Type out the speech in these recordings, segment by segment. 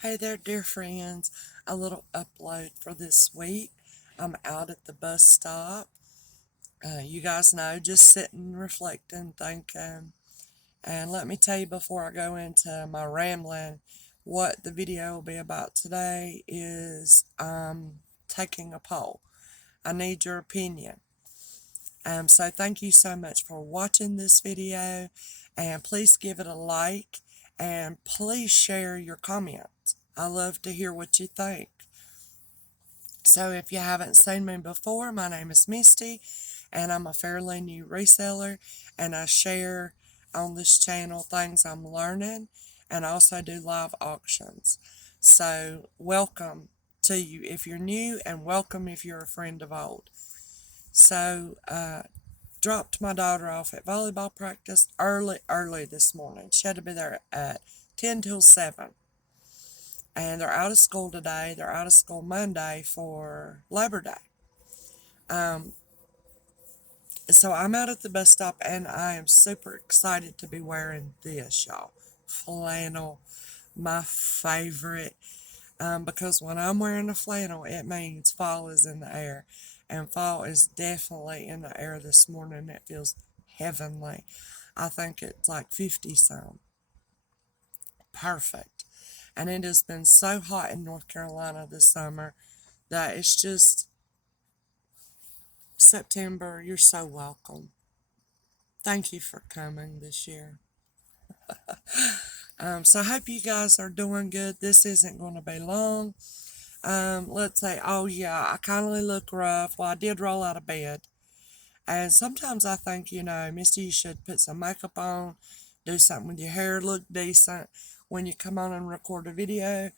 Hey there, dear friends. A little upload for this week. I'm out at the bus stop. You guys know, just sitting, reflecting, thinking. And let me tell you before I go into my rambling, what the video will be about today is taking a poll. I need your opinion. So thank you so much for watching this video, and please give it a like, and please share your comments. I love to hear what you think. So if you haven't seen me before, my name is Misty, and I'm a fairly new reseller, and I share on this channel things I'm learning, and I also do live auctions. So welcome to you if you're new, and welcome if you're a friend of old. So dropped my daughter off at volleyball practice early this morning. She had to be there at 10 till 7. And they're out of school today. They're out of school Monday for Labor Day. So I'm out at the bus stop, and I am super excited to be wearing this, y'all. Flannel, my favorite. Because when I'm wearing a flannel, it means fall is in the air. And fall is definitely in the air this morning. It feels heavenly. I think it's like 50 some. Perfect. And it has been so hot in North Carolina this summer that it's just September. You're so welcome. Thank you for coming this year. So I hope you guys are doing good. This isn't going to be long. Let's say, oh yeah, I kind of look rough. Well, I did roll out of bed. And sometimes I think, Misty, you should put some makeup on, do something with your hair, look decent when you come on and record a video.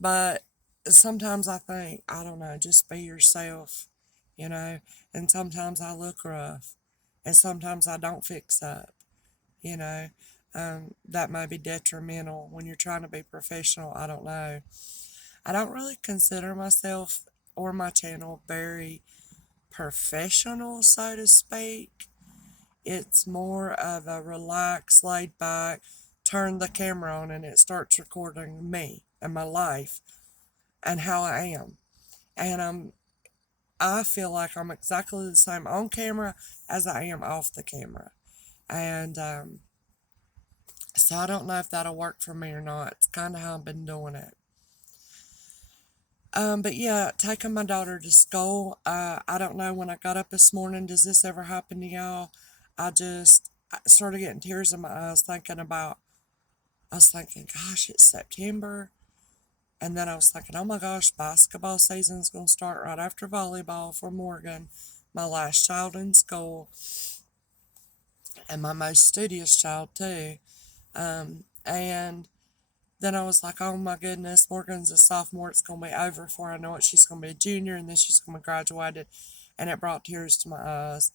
But sometimes I think, I don't know, just be yourself, you know. And sometimes I look rough. And sometimes I don't fix up, you know. That may be detrimental when you're trying to be professional. I don't know. I don't really consider myself or my channel very professional, so to speak. It's more of a relaxed, laid back, turn the camera on and it starts recording me and my life and how I am. And I feel like I'm exactly the same on camera as I am off the camera. And so I don't know if that'll work for me or not. It's kind of how I've been doing it. But yeah, taking my daughter to school. I don't know, when I got up this morning, does this ever happen to y'all? I started getting tears in my eyes I was thinking, gosh, it's September. And then I was thinking, oh my gosh, basketball season's going to start right after volleyball for Morgan, my last child in school, and my most studious child too. And then I was like, oh my goodness, Morgan's a sophomore. It's going to be over before I know it. She's going to be a junior, and then she's going to be graduated. And it brought tears to my eyes.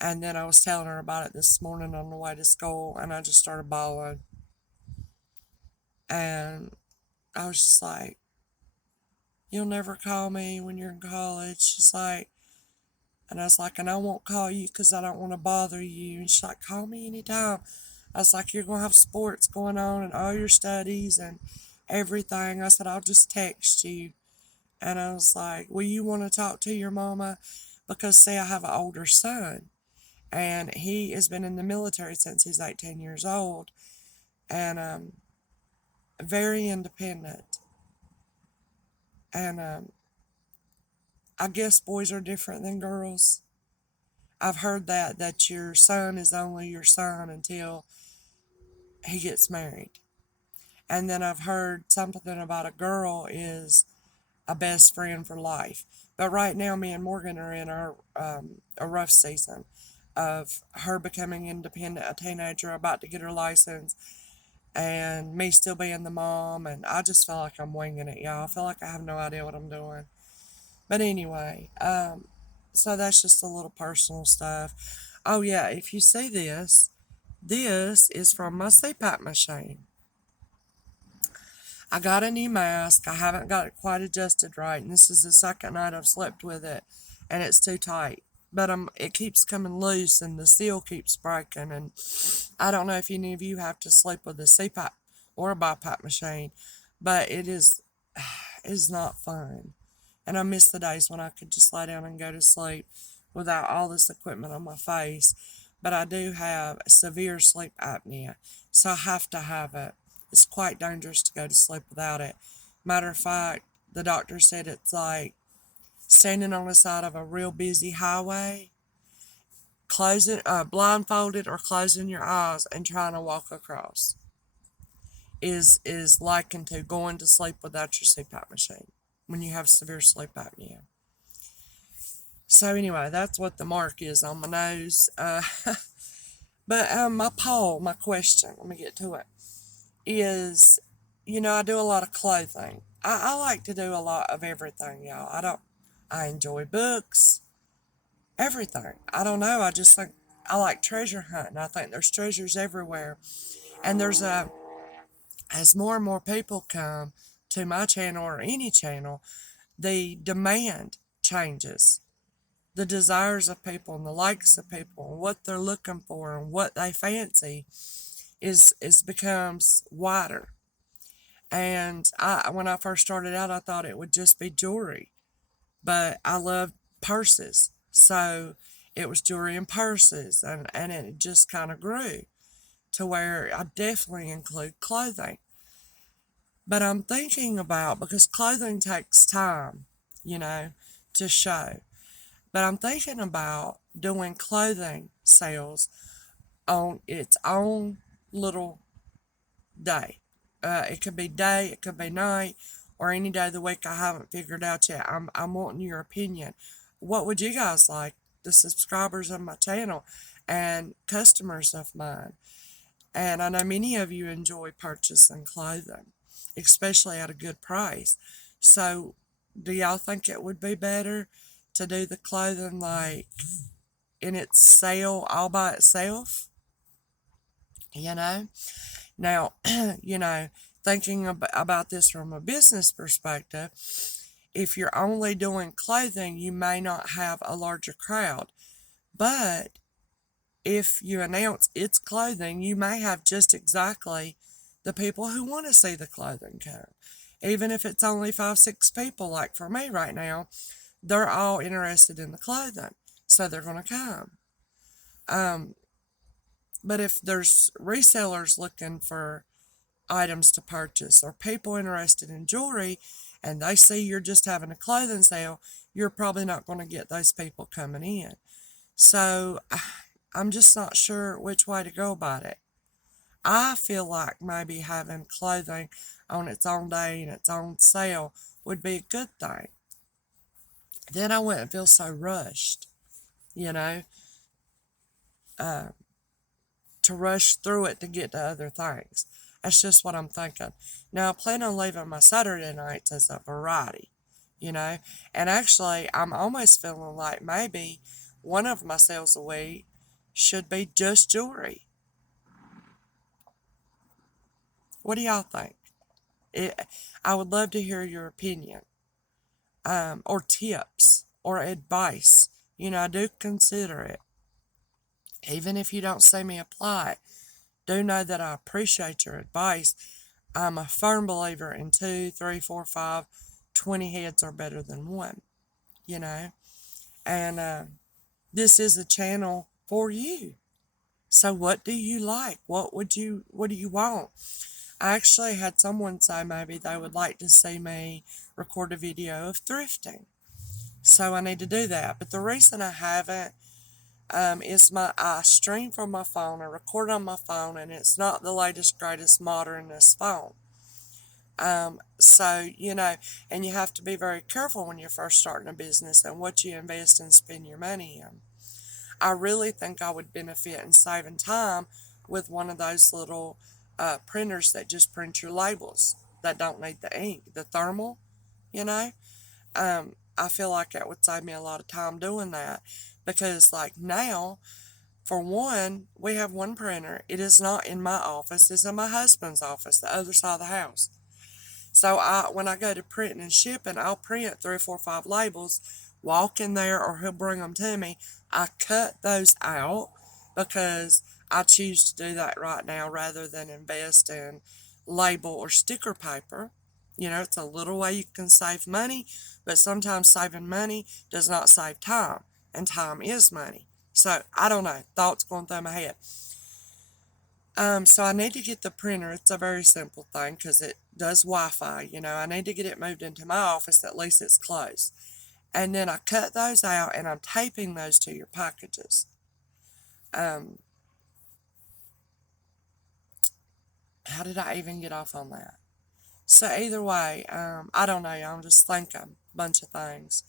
And then I was telling her about it this morning on the way to school, and I just started bawling. And I was just like, you'll never call me when you're in college. She's like, and I was like, and I won't call you because I don't want to bother you. And she's like, call me anytime. I was like, you're going to have sports going on and all your studies and everything. I said, I'll just text you. And I was like, well, you want to talk to your mama? Because, see, I have an older son. And he has been in the military since he's 18 years old. And very independent. And I guess boys are different than girls. I've heard that your son is only your son until he gets married. And then I've heard something about a girl is a best friend for life. But right now, me and Morgan are in our a rough season of her becoming independent, a teenager, about to get her license, and me still being the mom. And I just feel like I'm winging it, y'all. I feel like I have no idea what I'm doing. But anyway, so that's just a little personal stuff. Oh yeah, if you see this, this is from my CPAP machine. I got a new mask. I haven't got it quite adjusted right, and this is the second night I've slept with it, and it's too tight. But it keeps coming loose, and the seal keeps breaking. And I don't know if any of you have to sleep with a CPAP or a BiPAP machine, but it is is not fun. And I miss the days when I could just lay down and go to sleep without all this equipment on my face. But I do have severe sleep apnea, so I have to have it. It's quite dangerous to go to sleep without it. Matter of fact, the doctor said it's like standing on the side of a real busy highway, closing, blindfolded or closing your eyes and trying to walk across is likened to going to sleep without your CPAP machine when you have severe sleep apnea. So anyway, that's what the mark is on my nose. But my question, let me get to it, is, I do a lot of clothing. I like to do a lot of everything, y'all. I enjoy books, everything. I don't know. I just think I like treasure hunting. I think there's treasures everywhere. And as more and more people come to my channel or any channel, the demand changes. The desires of people and the likes of people and what they're looking for and what they fancy is becomes wider. And when I first started out, I thought it would just be jewelry, but I love purses. So it was jewelry and purses, and it just kind of grew to where I definitely include clothing. But I'm thinking about, because clothing takes time, to show. But I'm thinking about doing clothing sales on its own little day. It could be day, it could be night, or any day of the week. I haven't figured out yet. I'm wanting your opinion. What would you guys like, the subscribers of my channel and customers of mine? And I know many of you enjoy purchasing clothing, especially at a good price. So, do y'all think it would be better to do the clothing like in its sale all by itself? Now, thinking about this from a business perspective, if you're only doing clothing, you may not have a larger crowd. But if you announce it's clothing, you may have just exactly the people who want to see the clothing come. Even if it's only 5, 6 people, like for me right now, they're all interested in the clothing, so they're going to come. But if there's resellers looking for items to purchase or people interested in jewelry and they see you're just having a clothing sale, you're probably not going to get those people coming in. So I'm just not sure which way to go about it. I feel like maybe having clothing on its own day and its own sale would be a good thing. Then I wouldn't feel so rushed, to rush through it to get to other things. That's just what I'm thinking. Now, I plan on leaving my Saturday nights as a variety, and actually, I'm almost feeling like maybe one of my sales a week should be just jewelry. What do y'all think? I would love to hear your opinion, or tips, or advice. I do consider it. Even if you don't see me apply it, do know that I appreciate your advice. I'm a firm believer in 2, 3, 4, 5, 20 heads are better than one, and this is a channel for you. So what do you like? What do you want? I actually had someone say maybe they would like to see me record a video of thrifting. So I need to do that. But the reason I haven't is I stream from my phone, I record on my phone, and it's not the latest, greatest, modernist phone. So, and you have to be very careful when you're first starting a business and what you invest and spend your money in. I really think I would benefit in saving time with one of those little printers that just print your labels that don't need the ink, the thermal, I feel like it would save me a lot of time doing that, because like now, for one, we have one printer. It is not in my office. It's in my husband's office, the other side of the house. So when I go to printing and shipping, I'll print 3 or 4 or 5 labels, walk in there, or he'll bring them to me. I cut those out because I choose to do that right now rather than invest in label or sticker paper. You know, it's a little way you can save money, but sometimes saving money does not save time, and time is money. So I don't know. Thoughts going through my head. So I need to get the printer. It's a very simple thing because it does Wi-Fi. You know, I need to get it moved into my office. At least it's close. And then I cut those out and I'm taping those to your packages. Um, how did I even get off on that? So either way, I don't know. I'm just thinking a bunch of things.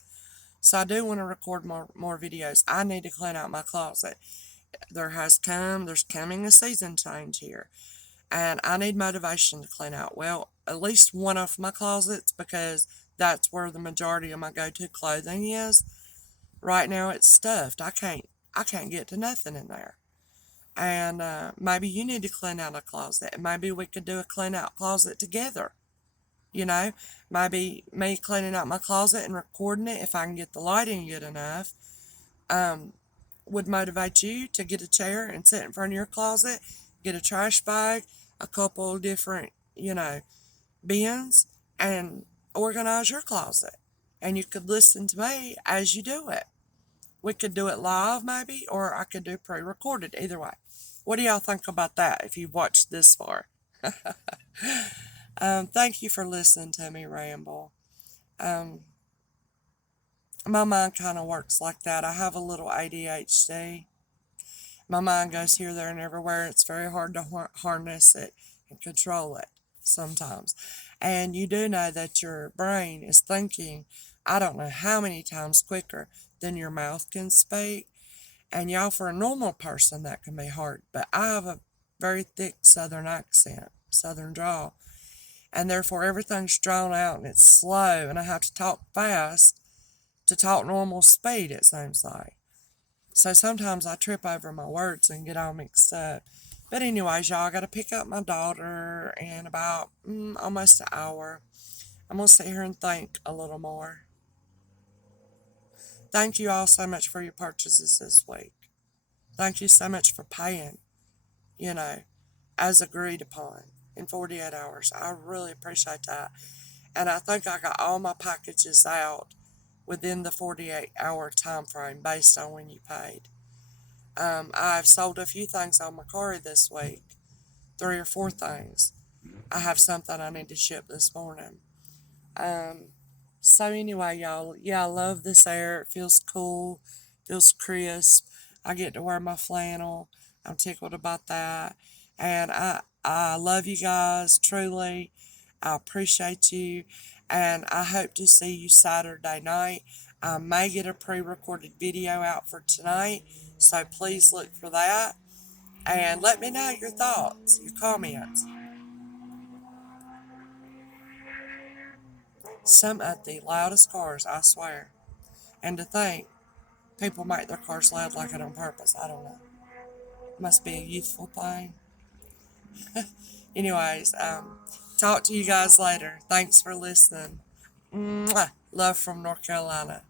So I do want to record more videos. I need to clean out my closet. There's coming a season change here. And I need motivation to clean out, well, at least one of my closets because that's where the majority of my go-to clothing is. Right now it's stuffed. I can't get to nothing in there. And maybe you need to clean out a closet. Maybe we could do a clean out closet together. You know, maybe me cleaning out my closet and recording it if I can get the lighting good enough. Um, would motivate you to get a chair and sit in front of your closet, get a trash bag, a couple of different, bins, and organize your closet. And you could listen to me as you do it. We could do it live, maybe, or I could do pre recorded, either way. What do y'all think about that if you've watched this far? Thank you for listening to me ramble. Um, my mind kind of works like that. I have a little ADHD. My mind goes here, there, and everywhere. It's very hard to harness it and control it sometimes. And you do know that your brain is thinking, I don't know how many times quicker than your mouth can speak. And y'all, for a normal person, that can be hard. But I have a very thick southern accent, southern drawl. And therefore, everything's drawn out and it's slow. And I have to talk fast to talk normal speed, it seems like. So sometimes I trip over my words and get all mixed up. But anyways, y'all, I got to pick up my daughter in about almost an hour. I'm going to sit here and think a little more. Thank you all so much for your purchases this week. Thank you so much for paying, you know, as agreed upon in 48 hours. I really appreciate that. And I think I got all my packages out within the 48-hour time frame based on when you paid. I've sold a few things on Macari this week, 3 or 4 things. I have something I need to ship this morning. Um, so anyway, y'all, yeah, I love this air. It feels cool, feels crisp. I get to wear my flannel. I'm tickled about that. And I love you guys, truly. I appreciate you. And I hope to see you Saturday night. I may get a pre recorded video out for tonight. So please look for that. And let me know your thoughts, your comments. Some of the loudest cars, I swear. And to think, people make their cars loud like it on purpose. I don't know. Must be a youthful thing. Anyways, talk to you guys later. Thanks for listening. Mwah. Love from North Carolina.